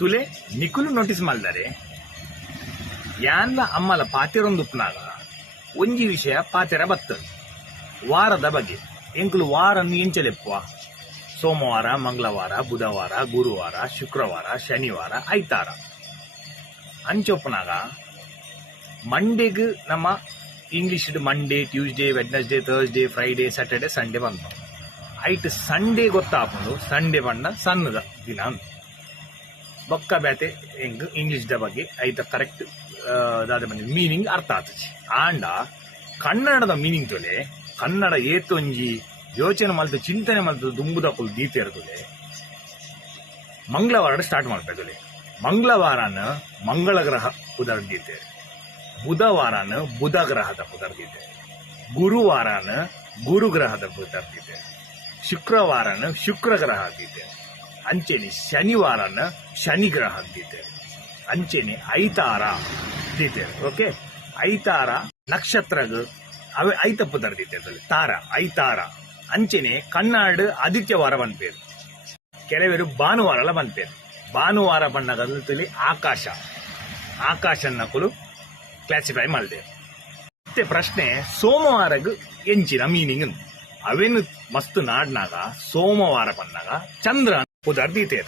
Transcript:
ತುಲೆ ನಿಕುಲು ನೋಟಿಸ್ ಮಲ್ದರೆ ಯಾನ್ಲ ಅಮ್ಮಲ ಪಾತೆರೊಂದುಪ್ಪನಾಗ ಒಂಜಿ ವಿಷಯ ಪಾತೆರ ಬತ್ತದು ವಾರದ ಬಗ್ಗೆ ಎಂಕುಲು ವಾರನ್ನು ಎಂಚಲೆಪ್ಪುವ ಸೋಮವಾರ ಮಂಗಳವಾರ ಬುಧವಾರ ಗುರುವಾರ ಶುಕ್ರವಾರ ಶನಿವಾರ ಐತಾರ ಅಂಚೊಪ್ಪನಾಗ ಮಂಡೆಗ್ ನಮ್ಮ English Monday Tuesday Wednesday Thursday Friday Saturday Sunday ಬಂತು ಐಟ್ ಸಂಡೇ ಗೊತ್ತಾಪುಂಡು ಸಂಡೇ ಬಣ್ಣ ಸಣ್ಣದ ದಿನ ಅಂತ ಬೊಕ್ಕ ಬ್ಯಾತೆ ಹೆಂಗ್ ಇಂಗ್ಲಿಷ್ದ ಬಗ್ಗೆ ಐತ ಕರೆಕ್ಟ್ ದಾದ ಬಂದ ಮೀನಿಂಗ್ ಅರ್ಥ ಆತಚಿ ಆಂಡ ಕನ್ನಡದ ಮೀನಿಂಗ್ ತೊಲೆ ಕನ್ನಡ ಏತೊಂಜಿ ಯೋಚನೆ ಮಲ್ತು ಚಿಂತನೆ ಮಲ್ತು ದುಂಬುದ ಕುಲ್ ದೀತೆ ಇರ್ತದೆ ಮಂಗಳವಾರ ಸ್ಟಾರ್ಟ್ ಮಾಡ್ಬೇಕಲೆ ಮಂಗಳವಾರನ ಮಂಗಳ ಗ್ರಹ ಉದರ್ದೀತೆ ಬುಧವಾರನ ಬುಧ ಗ್ರಹದ ಉದರ್ದೀತೆ ಗುರುವಾರನ ಗುರು ಗ್ರಹದ ಉದರ್ದೀತೆ ಶುಕ್ರವಾರನ ಶುಕ್ರ ಗ್ರಹ ಆಗೀತೆ ಅಂಚೆನೆ ಶನಿವಾರನ ಶನಿ ಗ್ರಹ ಆಗೀತೆ ಅಂಚೆನೆ ಐತಾರ ದೀತೆ ಓಕೆ ಐತಾರ ನಕ್ಷತ್ರಗ ಅವೆ ಐತಪ್ಪು ತರ್ದೀತೆ ತಾರ ಐತಾರ ಅಂಚೆನೆ ಕನ್ನಡ ಆದಿತ್ಯವಾರ ಬಂದ್ಪೇರು ಕೆಲವರು ಭಾನುವಾರ ಬಂದ್ಪೇರು ಭಾನುವಾರ ಬಣ್ಣದಲ್ಲಿ ಆಕಾಶ ಆಕಾಶನ ಕ್ಲಾಸಿಫೈ ಮಾಡಿದೆ ಮತ್ತೆ ಪ್ರಶ್ನೆ ಸೋಮವಾರಗ ಎಂಚಿನ ಮೀನಿಂಗ್ ಅವೇನು ಮಸ್ತ್ ನಾಡ್ನಾಗ ಸೋಮವಾರ ಬಂದಾಗ ಚಂದ್ರ ಉದರ್ದೀತೆ